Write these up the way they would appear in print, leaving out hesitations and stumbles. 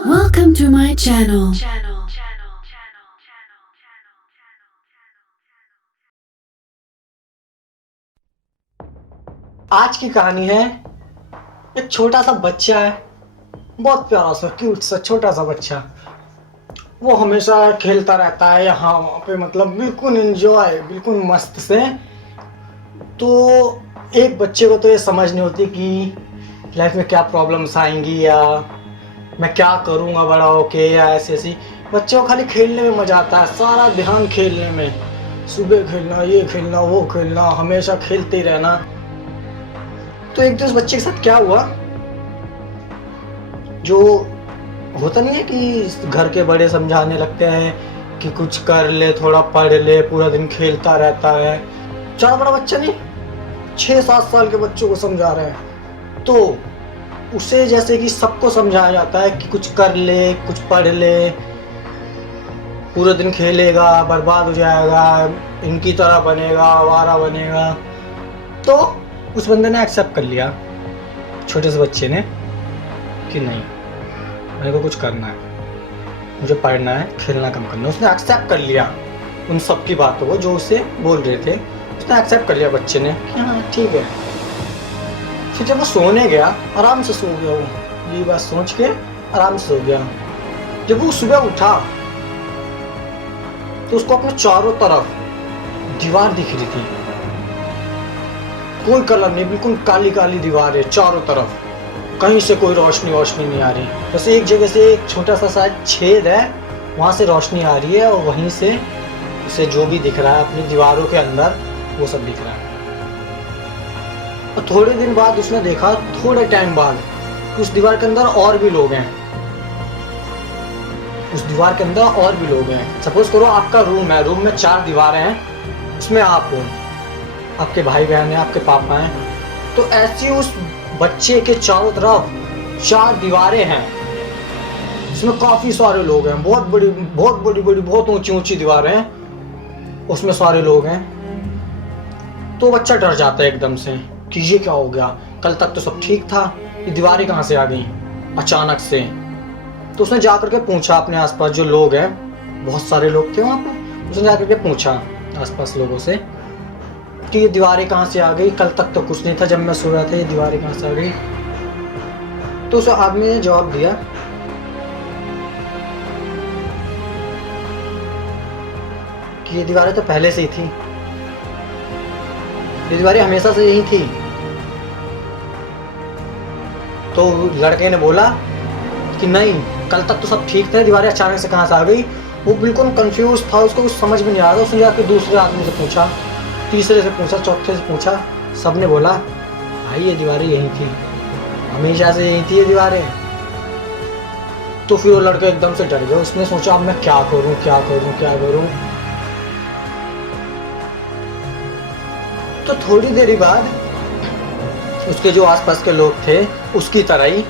Welcome to my channel. आज की कहानी है, एक छोटा सा बच्चा है, बहुत प्यारा सा क्यूट सा छोटा सा बच्चा। वो हमेशा खेलता रहता है यहाँ वहाँ पे, मतलब बिल्कुल एंजॉय, बिल्कुल मस्त से। तो एक बच्चे को तो ये समझ नहीं होती कि लाइफ में क्या प्रॉब्लम्स आएंगी या मैं क्या करूँगा बड़ा होके, या ऐसी ऐसी। बच्चे को खाली खेलने में मज़ा आता है, सारा ध्यान खेलने में, सुबह खेलना, ये खेलना, वो खेलना, हमेशा खेलते ही रहना। तो एक दिन उस बच्चे के साथ क्या हुआ, जो होता नहीं है कि घर के बड़े समझाने लगते हैं कि कुछ कर ले, थोड़ा पढ़ ले, पूरा दिन खेलता रहता है। ज़्यादा बड़ा बच्चा नहीं, 6-7 साल के बच्चों को समझा रहे हैं। तो उसे जैसे कि सबको समझाया जाता है कि कुछ कर ले, कुछ पढ़ ले, पूरा दिन खेलेगा बर्बाद हो जाएगा, इनकी तरह बनेगा, आवारा बनेगा। तो उस बंदे ने एक्सेप्ट कर लिया, छोटे से बच्चे ने, कि नहीं, मेरे को कुछ करना है, मुझे पढ़ना है, खेलना कम करना है। उसने एक्सेप्ट कर लिया उन सब की बातों को जो उसे बोल रहे थे। उसने एक्सेप्ट कर लिया बच्चे ने कि हाँ ठीक है। फिर जब वो सोने गया, आराम से सो गया, वो ये बात सोच के आराम से सो गया। जब वो सुबह उठा तो उसको अपने चारों तरफ दीवार दिख रही थी, कोई कलर नहीं, बिल्कुल काली काली दीवार है चारों तरफ, कहीं से कोई रोशनी नहीं आ रही। बस एक जगह से एक छोटा सा शायद छेद है, वहां से रोशनी आ रही है, और वहीं से उसे जो भी दिख रहा है अपनी दीवारों के अंदर, वो सब दिख रहा है। और थोड़े दिन बाद उसने देखा, थोड़े टाइम बाद, कि उस दीवार के अंदर और भी लोग हैं। उस दीवार के अंदर और भी लोग हैं। सपोज करो आपका रूम है, रूम में 4 दीवारें हैं, उसमें आप हो, आपके भाई बहन हैं, आपके पापा हैं। तो ऐसी उस बच्चे के चारों तरफ 4 दीवारें हैं, इसमें काफी सारे लोग हैं, बहुत बड़ी बहुत ऊंची दीवारें हैं, उसमें सारे लोग हैं। तो बच्चा डर जाता है एकदम से कि ये क्या हो गया, कल तक तो सब ठीक था, ये दीवारें कहाँ से आ गई अचानक से। तो उसने जाकर के पूछा अपने आसपास जो लोग हैं, बहुत सारे लोग थे वहाँ पे, उसने जाकर के पूछा आसपास लोगों से कि ये दीवारें कहाँ से आ गई, कल तक तो कुछ नहीं था जब मैं सो रहा था, ये दीवारें कहाँ से आ गई। तो उस आदमी ने जवाब दिया कि ये दीवारें तो पहले से ही थी, ये दीवारें हमेशा से यही थी। तो लड़के ने बोला कि नहीं, कल तक तो सब ठीक थे, दीवारें अचानक से कहाँ से आ गई। वो बिल्कुल कंफ्यूज था, उसको कुछ समझ में नहीं आ रहा। उसने जाकर दूसरे आदमी से पूछा, तीसरे से पूछा, चौथे से पूछा, सबने बोला भाई ये दीवारें यही थी, हमेशा से यही थी ये दीवारें। तो फिर वो लड़का एकदम से डर गया, उसने सोचा अब मैं क्या करूं। तो थोड़ी देर बाद उसके जो आसपास के लोग थे उसकी तरह ही,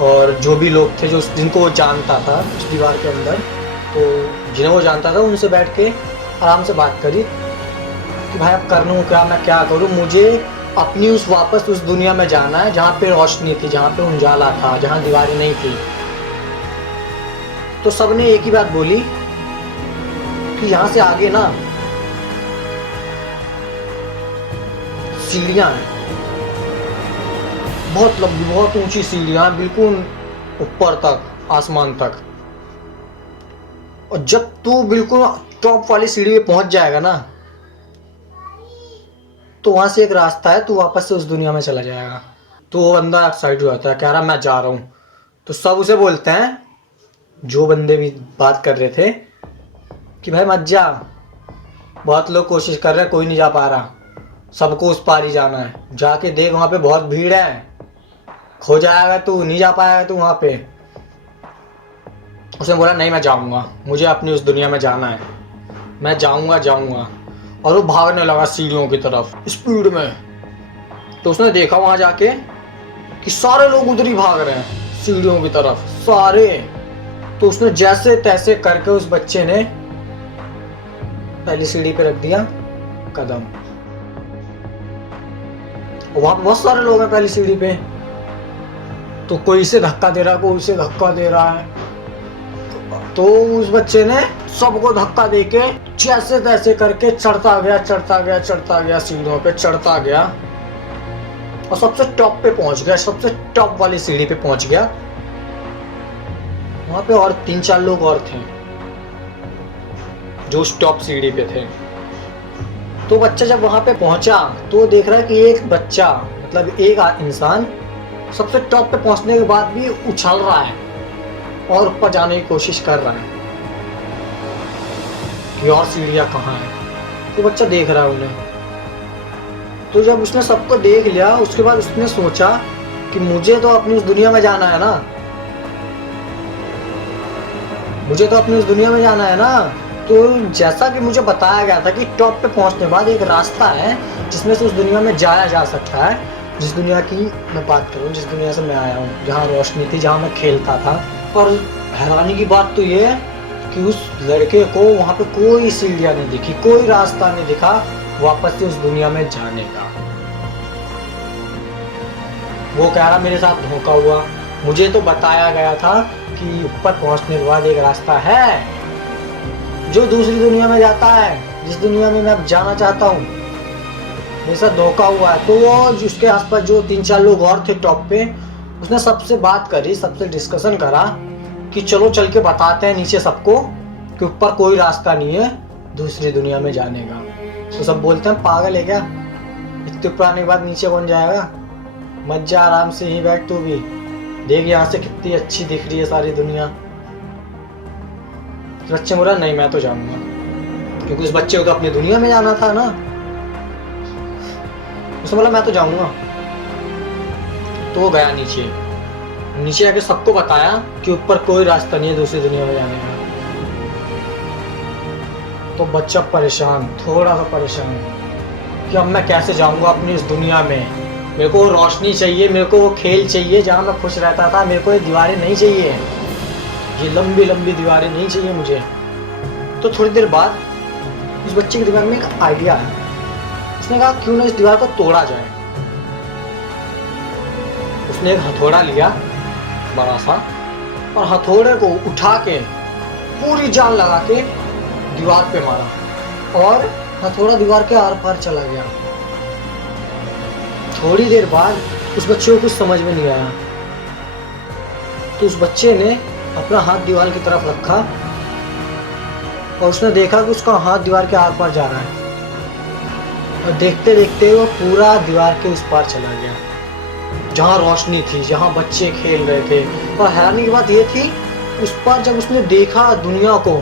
और जो भी लोग थे जो जिनको वो जानता था उस दीवार के अंदर, तो जिन्हें वो जानता था उनसे बैठ के आराम से बात करी कि भाई अब करना क्या, मैं क्या करूं, मुझे अपनी वापस उस दुनिया में जाना है जहाँ पे रोशनी थी, जहाँ पे उजाला था, जहाँ दीवारें नहीं थी। तो सबने एक ही बात बोली कि यहाँ से आगे ना सीढ़ियाँ हैं, बहुत लंबी, बहुत ऊंची सीढ़ियाँ, बिल्कुल ऊपर तक, आसमान तक। और जब तू बिल्कुल टॉप वाली सीढ़ी पे पहुंच जाएगा ना, तो वहां से एक रास्ता है, तू वापस से उस दुनिया में चला जाएगा। तो वो बंदा एक्साइटेड हो जाता है, कह रहा मैं जा रहा हूँ। तो सब उसे बोलते हैं, जो बंदे भी बात कर रहे थे, कि भाई मत जा, बहुत लोग कोशिश कर रहे हैं, कोई नहीं जा पा रहा, सबको उस पार ही जाना है, जाके देख वहां पे बहुत भीड़ है, खो जाएगा तू, नहीं जा पाएगा तू वहां पे। उसने बोला नहीं मैं जाऊंगा, मुझे अपनी उस दुनिया में जाना है, मैं जाऊंगा। और वो भागने लगा सीढ़ियों की तरफ स्पीड में। तो उसने देखा वहां जाके कि सारे लोग उधर ही भाग रहे हैं सीढ़ियों की तरफ, सारे। तो उसने जैसे तैसे करके उस बच्चे ने पहली सीढ़ी पे रख दिया कदम, वहां पे बहुत सारे लोग हैं पहली सीढ़ी पे। तो कोई इसे धक्का दे रहा है, कोई इसे धक्का दे रहा है। तो उस बच्चे ने सबको धक्का देके जैसे तैसे करके चढ़ता गया सीढ़ियों पे चढ़ता गया और सबसे टॉप पे पहुंच गया, सबसे टॉप वाली सीढ़ी पे पहुंच गया। वहां पे और 3-4 लोग और थे जो उस टॉप सीढ़ी पे थे। तो बच्चा जब वहां पे पहुंचा तो देख रहा है कि एक बच्चा मतलब एक इंसान सबसे टॉप पे पहुंचने के बाद भी उछल रहा है और ऊपर जाने की कोशिश कर रहा है कि और सीढ़ियां कहाँ है। तो बच्चा देख रहा है उन्हें। तो जब उसने सबको देख लिया उसके बाद उसने सोचा कि मुझे तो अपनी उस दुनिया में जाना है ना, मुझे तो अपनी उस दुनिया में जाना है ना। तो जैसा कि मुझे बताया गया था कि टॉप पे पहुंचने के बाद एक रास्ता है जिसमें से उस दुनिया में जाया जा सकता है, जिस दुनिया की मैं बात करूं, जिस दुनिया से मैं आया हूँ, जहाँ रोशनी थी, जहाँ मैं खेलता था। पर हैरानी की बात तो ये है कि उस लड़के को वहाँ पे कोई सीढ़ियाँ नहीं दिखी, कोई रास्ता नहीं दिखा वापस से उस दुनिया में जाने का। वो कह रहा मेरे साथ धोखा हुआ, मुझे तो बताया गया था कि ऊपर पहुंचने के बाद एक रास्ता है जो दूसरी दुनिया में जाता है, जिस दुनिया में मैं अब जाना चाहता हूँ। मेरे साथ धोखा हुआ है। तो वो जिसके आसपास जो 3-4 लोग और थे टॉप पे, उसने सबसे बात करी, सबसे डिस्कशन करा कि चलो चल के बताते हैं नीचे सबको कि ऊपर कोई रास्ता नहीं है दूसरी दुनिया में जाने का। तो सब बोलते हैं पागल है क्या, इतने ऊपर आने के बाद नीचे कौन जाएगा, मत जा, आराम से ही बैठ, तू भी देख यहाँ से कितनी अच्छी दिख रही है सारी दुनिया। तो बच्चे बोला नहीं मैं तो जाऊंगा, क्योंकि उस बच्चे को तो अपनी दुनिया में जाना था ना। उसने बोला मैं तो जाऊंगा। तो वो गया नीचे आके सबको बताया कि ऊपर कोई रास्ता नहीं है दूसरी दुनिया में जाने का। तो बच्चा परेशान, थोड़ा सा परेशान कि अब मैं कैसे जाऊंगा अपनी इस दुनिया में, मेरे को रोशनी चाहिए, मेरे को वो खेल चाहिए जहाँ मैं खुश रहता था, मेरे को ये दीवारें नहीं चाहिए, ये लंबी लंबी दीवारें नहीं चाहिए मुझे। तो थोड़ी देर बाद उस बच्चे के दिमाग में एक आइडिया है। उसने कहा क्यों ना इस दीवार को तोड़ा जाए। उसने एक हथौड़ा लिया बड़ा सा और हथौड़े को उठा के पूरी जान लगा के दीवार पे मारा और हथौड़ा दीवार के आर पार चला गया। थोड़ी देर बाद उस बच्चे को कुछ समझ में नहीं आया, तो उस बच्चे ने अपना हाथ दीवार की तरफ रखा और उसने देखा कि उसका हाथ दीवार के आर पार जा रहा है और देखते देखते वो पूरा दीवार के उस पार चला गया जहाँ रोशनी थी, जहाँ बच्चे खेल रहे थे। और हैरानी की बात ये थी उस पार जब उसने देखा दुनिया को,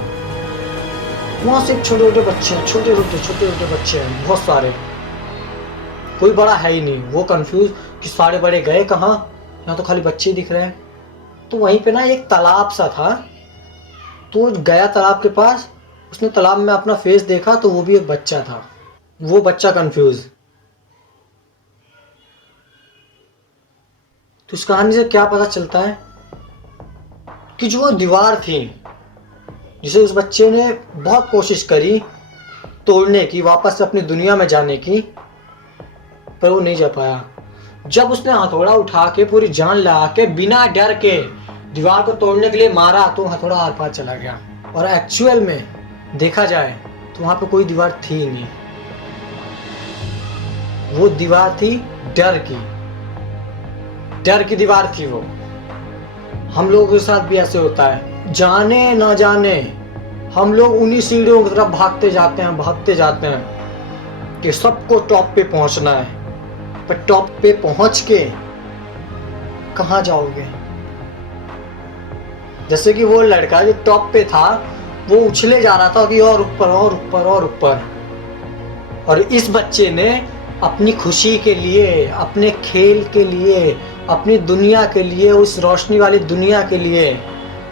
वहां सिर्फ छोटे छोटे बच्चे हैं, छोटे छोटे बच्चे हैं, बहुत सारे, कोई बड़ा है ही नहीं। वो कंफ्यूज कि सारे बड़े गए कहाँ, यहाँ तो खाली बच्चे दिख रहे हैं। तो वहीं पे ना एक तालाब सा था, तो गया तालाब के पास, उसने तालाब में अपना फेस देखा तो वो भी एक बच्चा था। वो बच्चा कंफ्यूज। तो इस कहानी से क्या पता चलता है कि जो दीवार थी जिसे उस बच्चे ने बहुत कोशिश करी तोड़ने की, वापस से अपनी दुनिया में जाने की, पर वो नहीं जा पाया। जब उसने हथौड़ा उठा के पूरी जान लगा के बिना डर के दीवार को तोड़ने के लिए मारा तो हथौड़ा आर पार चला गया। और एक्चुअल में देखा जाए तो वहां पे कोई दीवार थी नहीं, वो दीवार थी डर की दीवार थी वो। हम लोगों के साथ भी ऐसे होता है, जाने ना जाने हम लोग उन्हीं सीढ़ियों की तरफ भागते जाते हैं कि सबको टॉप पे पहुंचना है, पर टॉप पे पहुंच के कहां जाओगे। जैसे कि वो लड़का जो टॉप पे था वो उछले जा रहा था कि और ऊपर और ऊपर और ऊपर, और इस बच्चे ने अपनी खुशी के लिए, अपने खेल के लिए, अपनी दुनिया के लिए, उस रोशनी वाली दुनिया के लिए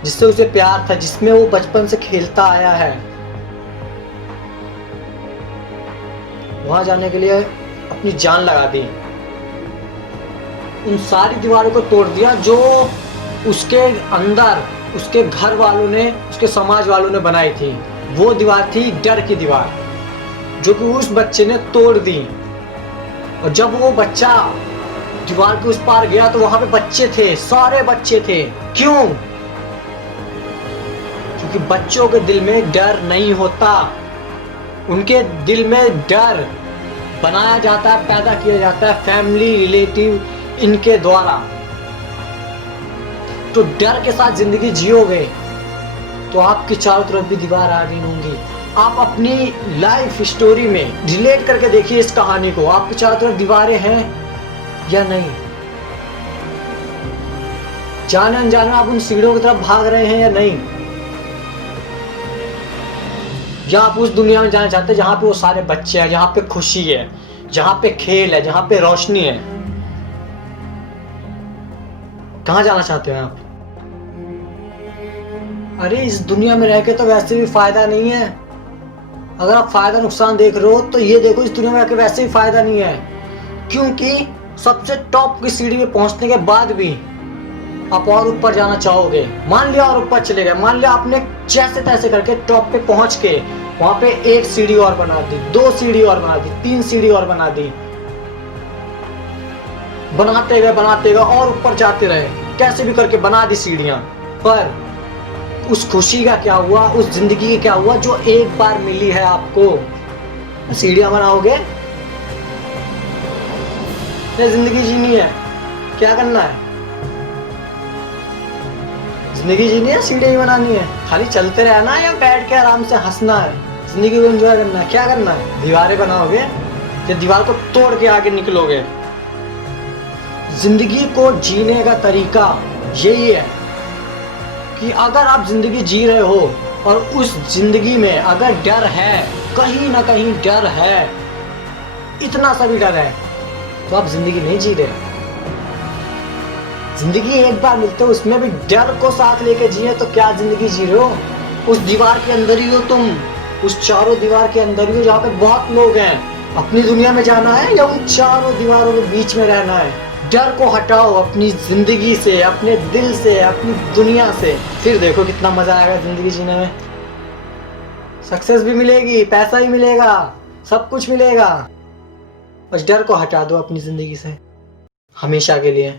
जिससे उसे प्यार था, जिसमें वो बचपन से खेलता आया है, वहां जाने के लिए अपनी जान लगा दी। उन सारी दीवारों को तोड़ दिया जो उसके अंदर उसके घर वालों ने, उसके समाज वालों ने बनाई थी। वो दीवार थी डर की दीवार, जो कि उस बच्चे ने तोड़ दी। और जब वो बच्चा दीवार के उस पार गया तो वहां पे बच्चे थे, सारे बच्चे थे। क्यों? क्योंकि बच्चों के दिल में डर नहीं होता, उनके दिल में डर बनाया जाता है, पैदा किया जाता है फैमिली रिलेटिव इनके द्वारा। तो डर के साथ जिंदगी जियोगे तो आपकी चारों तरफ भी दीवार आ रही होंगी। आप अपनी लाइफ स्टोरी में रिलेट करके देखिए इस कहानी को, आपके चारों तरफ दीवारें हैं या नहीं? जाने अनजाने आप उन सीढ़ियों की तरफ भाग रहे हैं या नहीं? या आप उस दुनिया में जाना चाहते हैं जहां पे वो सारे बच्चे हैं, जहां पे खुशी है, जहां पे खेल है, जहां पे रोशनी है? कहां जाना चाहते हैं आप? अरे इस दुनिया में रह के तो वैसे भी फायदा नहीं है। अगर आप फायदा नुकसान देख रहे हो तो ये देखो, इस दुनिया में रह के वैसे भी फायदा नहीं है, क्योंकि सबसे टॉप की सीढ़ी पे पहुंचने के बाद भी आप और ऊपर जाना चाहोगे। मान लिया और ऊपर चले गए, मान लिया आपने जैसे तैसे करके टॉप पे पहुंच के वहां पे एक सीढ़ी और बना दी, 2 सीढ़ी और बना दी, 3 सीढ़ी और बना दी, बनाते गए और ऊपर जाते रहे, कैसे भी करके बना दी सीढ़ियां। पर उस खुशी का क्या हुआ, उस जिंदगी का क्या हुआ जो एक बार मिली है आपको? सीढ़ियां बनाओगे या जिंदगी जीनी है? क्या करना है? जिंदगी जीनी है, सीढ़ियां ही बनानी है? खाली चलते रहना है या बैठ के आराम से हंसना है, जिंदगी को एंजॉय करना है? क्या करना है? दीवारें बनाओगे या दीवार को तोड़ के आगे निकलोगे? जिंदगी को जीने का तरीका यही है कि अगर आप जिंदगी जी रहे हो और उस जिंदगी में अगर डर है, कहीं ना कहीं डर है, इतना सा भी डर है, तो आप जिंदगी नहीं जी रहे। जिंदगी एक बार मिलते हो, उसमें भी डर को साथ लेके जिए तो क्या जिंदगी जी रहे हो? उस दीवार के अंदर ही हो तुम, उस चारों दीवार के अंदर ही हो जहाँ पे बहुत लोग हैं। अपनी दुनिया में जाना है या उन चारों दीवारों के बीच में रहना है? डर को हटाओ अपनी जिंदगी से, अपने दिल से, अपनी दुनिया से, फिर देखो कितना मजा आएगा जिंदगी जीने में। सक्सेस भी मिलेगी, पैसा भी मिलेगा, सब कुछ मिलेगा। बस डर को हटा दो अपनी जिंदगी से हमेशा के लिए।